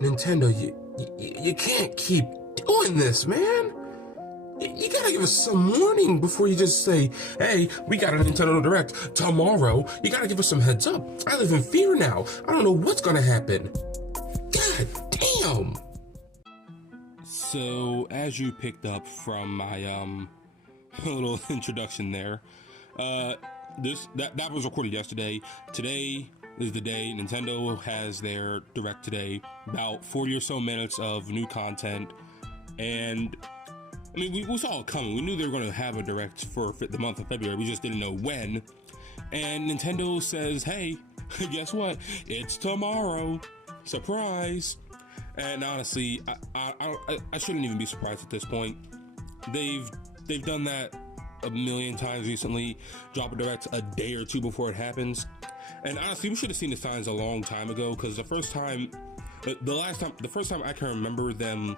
Nintendo, you can't keep doing this, man. You gotta give us some warning before you just say, hey, we got a Nintendo Direct tomorrow. You gotta give us some heads up. I live in fear now. I don't know what's gonna happen. God damn! So, as you picked up from my little introduction there, that was recorded yesterday. Today is the day. Nintendo has their Direct today. About 40 or so minutes of new content, and I mean, we saw it coming. We knew they were going to have a Direct for the month of February. We just didn't know when. And Nintendo says, hey, guess what? It's tomorrow. Surprise. And honestly, I shouldn't even be surprised at this point. They've done that a million times recently. Drop a Direct a day or two before it happens. And honestly, we should have seen the signs a long time ago, because the first time I can remember them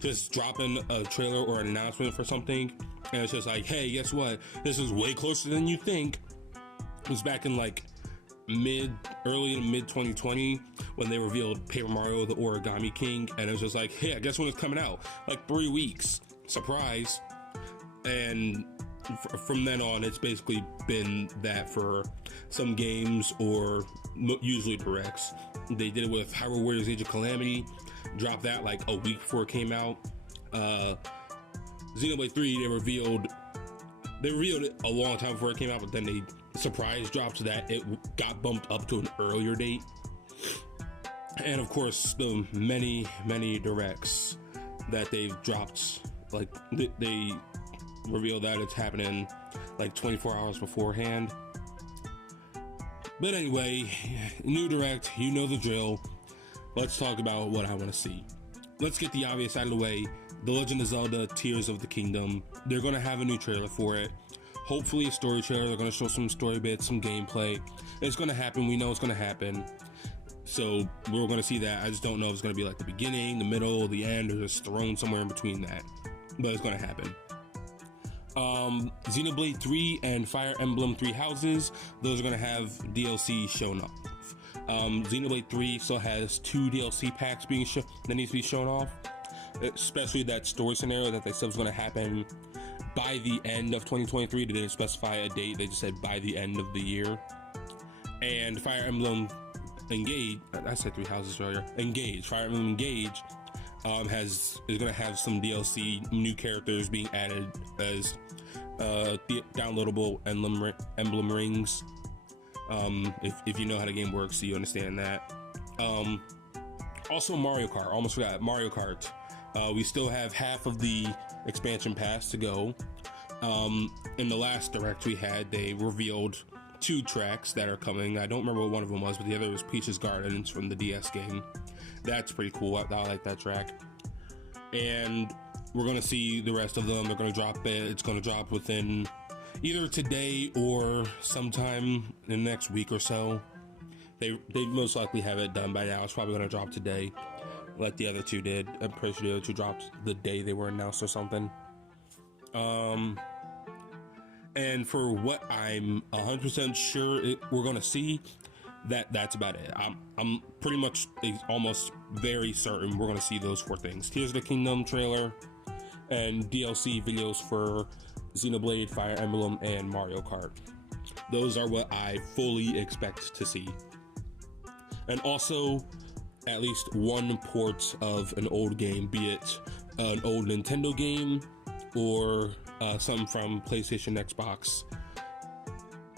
just dropping a trailer or an announcement for something, and it's just like, hey, guess what? This is way closer than you think. It was back in like early to mid 2020 when they revealed Paper Mario: The Origami King, and it was just like, hey, I guess when it's coming out, like 3 weeks, surprise. And from then on, it's basically been that for some games, or usually Directs. They did it with Hyrule Warriors Age of Calamity, dropped that like a week before it came out. Xenoblade 3, they revealed it a long time before it came out, but then they surprise dropped so that it got bumped up to an earlier date. And of course, the many Directs that they've dropped, like they revealed that it's happening like 24 hours beforehand. But anyway, new Direct, you know the drill. Let's talk about what I want to see. Let's get the obvious out of the way. The Legend of Zelda Tears of the Kingdom. They're going to have a new trailer for it. Hopefully a story trailer. They're going to show some story bits, some gameplay. It's going to happen. We know it's going to happen. So we're going to see that. I just don't know if it's going to be like the beginning, the middle, the end, or just thrown somewhere in between that. But it's going to happen. Xenoblade 3 and Fire Emblem Three Houses. Those are going to have DLC shown up. Xenoblade 3 still has 2 DLC packs that needs to be shown off, especially that story scenario that they said was going to happen by the end of 2023. They didn't specify a date, they just said by the end of the year. And Fire Emblem Engage, I said Three Houses earlier, Fire Emblem Engage is going to have some DLC, new characters being added as downloadable emblem rings. If you know how the game works, you understand that. Also Mario Kart, almost forgot, Mario Kart. We still have half of the expansion pass to go. In the last Direct we had, they revealed 2 tracks that are coming. I don't remember what one of them was, but the other was Peach's Gardens from the DS game. That's pretty cool. I like that track. And we're going to see the rest of them. They're going to drop it. It's going to drop within either today or sometime in the next week or so. They most likely have it done by now. It's probably going to drop today, like the other 2 did. I'm pretty sure the other 2 dropped the day they were announced or something. And for what I'm 100% sure we're going to see, that's about it. I'm pretty much almost very certain we're going to see those 4 things: Tears of the Kingdom trailer and DLC videos for Xenoblade, Fire Emblem, and Mario Kart. Those are what I fully expect to see. And also at least 1 port of an old game, be it an old Nintendo game or some from PlayStation, Xbox.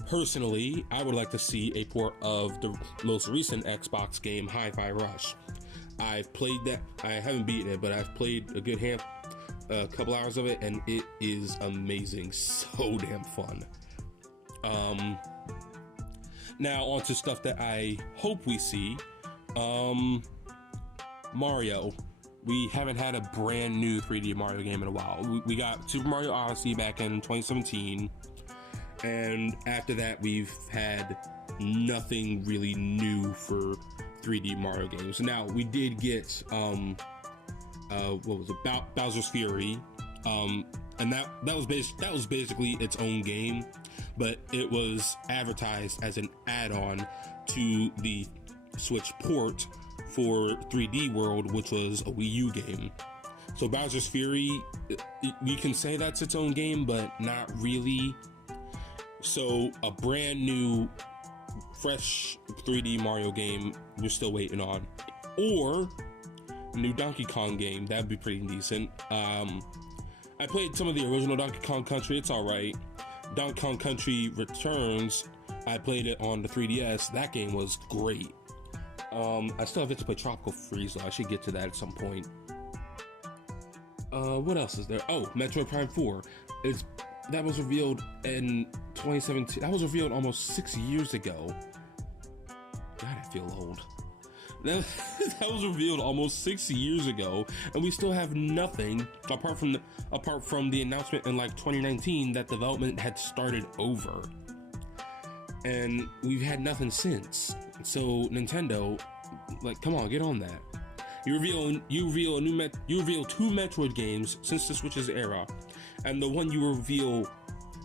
Personally, I would like to see a port of the most recent Xbox game, Hi-Fi Rush. I've played that. I haven't beaten it, but I've played a couple hours of it, and it is amazing. So damn fun. Now on to stuff that I hope we see. Mario. We haven't had a brand new 3D Mario game in a while. We got Super Mario Odyssey back in 2017. And after that, we've had nothing really new for 3D Mario games. Now, we did get, what was it? Bowser's Fury. And that was basically its own game, but it was advertised as an add-on to the Switch port for 3D World, which was a Wii U game. So Bowser's Fury, we can say that's its own game, but not really. So a brand new, fresh 3D Mario game we're still waiting on, or a new Donkey Kong game. That'd be pretty decent. I played some of the original Donkey Kong Country. It's all right. Donkey Kong Country Returns, I played it on the 3DS. That game was great. I still have yet to play Tropical Freeze, though. I should get to that at some point. What else is there? Oh, Metroid Prime 4. That was revealed in 2017. That was revealed almost 6 years ago. God, I feel old. That was revealed almost 6 years ago, and we still have nothing apart from the announcement in like 2019 that development had started over, and we've had nothing since. So Nintendo, like, come on, get on that. You reveal two Metroid games since the Switch's era, and the one you reveal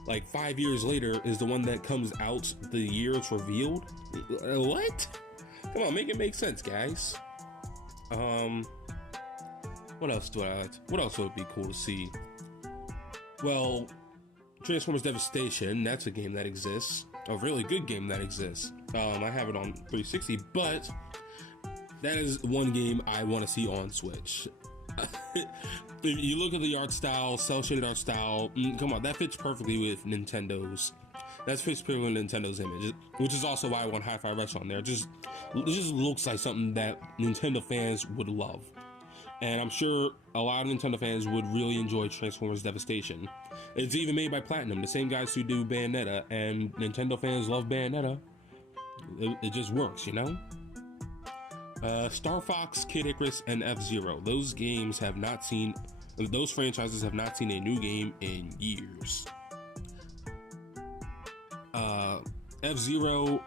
like 5 years later is the one that comes out the year it's revealed. What? Come on, make it make sense, guys. What else do I like? What else would be cool to see? Well, Transformers Devastation, that's a game that exists. A really good game that exists. I have it on 360, but that is one game I want to see on Switch. If you look at the art style, cel-shaded art style, come on, that fits perfectly with Nintendo's. That fits perfectly with Nintendo's image, which is also why I want Hi-Fi Rush on there. It just looks like something that Nintendo fans would love. And I'm sure a lot of Nintendo fans would really enjoy Transformers Devastation. It's even made by Platinum, the same guys who do Bayonetta, and Nintendo fans love Bayonetta. It just works, you know? Star Fox, Kid Icarus, and F-Zero. Those franchises have not seen a new game in years. F-Zero,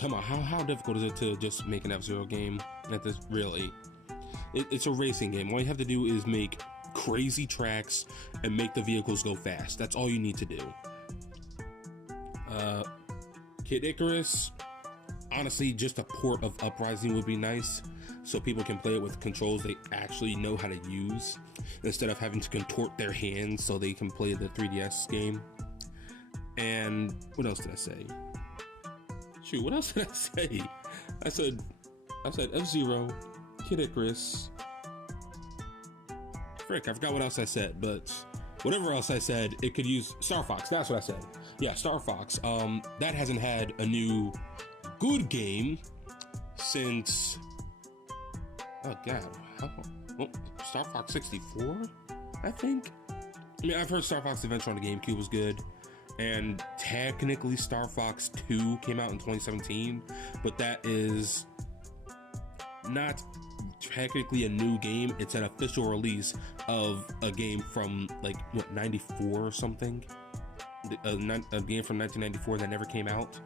come on, how difficult is it to just make an F-Zero game at this, really? It's a racing game. All you have to do is make crazy tracks and make the vehicles go fast. That's all you need to do. Kid Icarus, honestly, just a port of Uprising would be nice, so people can play it with controls they actually know how to use, instead of having to contort their hands so they can play the 3DS game. And what else did I say? Shoot, what else did I say? I said F-Zero, Kid Icarus. Frick, I forgot what else I said, but whatever else I said, it could use Star Fox. That's what I said. Yeah, Star Fox. That hasn't had a new good game since, oh god, Star Fox 64, I think. I mean, I've heard Star Fox Adventure on the GameCube was good, and technically Star Fox 2 came out in 2017, but that is not technically a new game. It's an official release of a game from like 94 or something, a game from 1994 that never came out.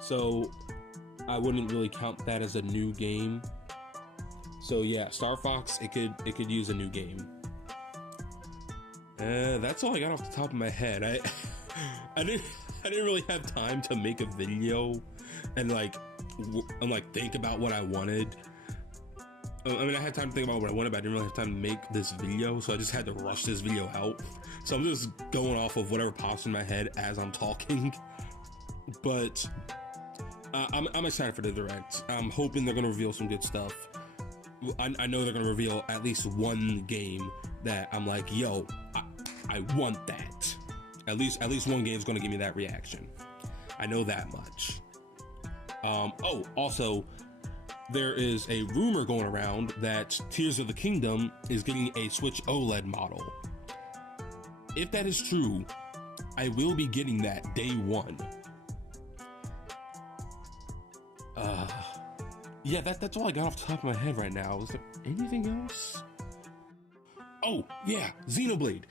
So I wouldn't really count that as a new game. So yeah, Star Fox, it could use a new game. That's all I got off the top of my head. I didn't really have time to make a video and think about what I wanted. I mean, I had time to think about what I wanted, but I didn't really have time to make this video, so I just had to rush this video out. So I'm just going off of whatever pops in my head as I'm talking. But I'm excited for the Direct. I'm hoping they're going to reveal some good stuff. I know they're going to reveal at least one game that I'm like, yo, I want that. At least one game is going to give me that reaction. I know that much. Oh, also, there is a rumor going around that Tears of the Kingdom is getting a Switch OLED model. If that is true, I will be getting that day one. Yeah, that's all I got off the top of my head right now. Is there anything else? Oh, yeah, Xenoblade.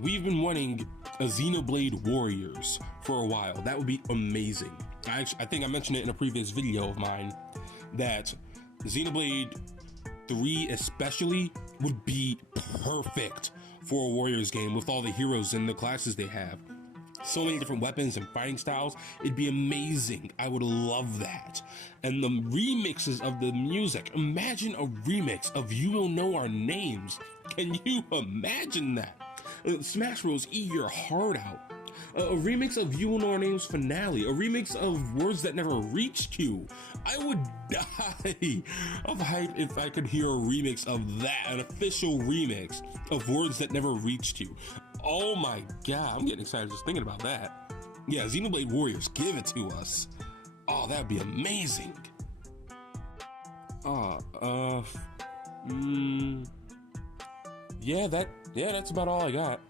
We've been wanting a Xenoblade Warriors for a while. That would be amazing. I think I mentioned it in a previous video of mine that Xenoblade 3 especially would be perfect for a Warriors game with all the heroes and the classes they have. so many different weapons and fighting styles. It'd be amazing. I would love that. And the remixes of the music. Imagine a remix of You Will Know Our Names. Can you imagine that? Smash Bros. Eat Your Heart Out. A remix of You Will Know Our Names finale. A remix of Words That Never Reached You. I would die of hype if I could hear a remix of that. An official remix of Words That Never Reached You. Oh my god, I'm getting excited just thinking about that. Yeah, Xenoblade Warriors, give it to us. Oh, that'd be amazing. Yeah, that's about all I got.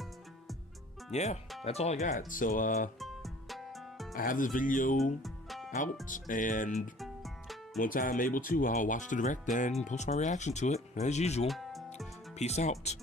Yeah, that's all I got. So, I have this video out, and once I'm able to, I'll watch the direct and post my reaction to it, as usual. Peace out.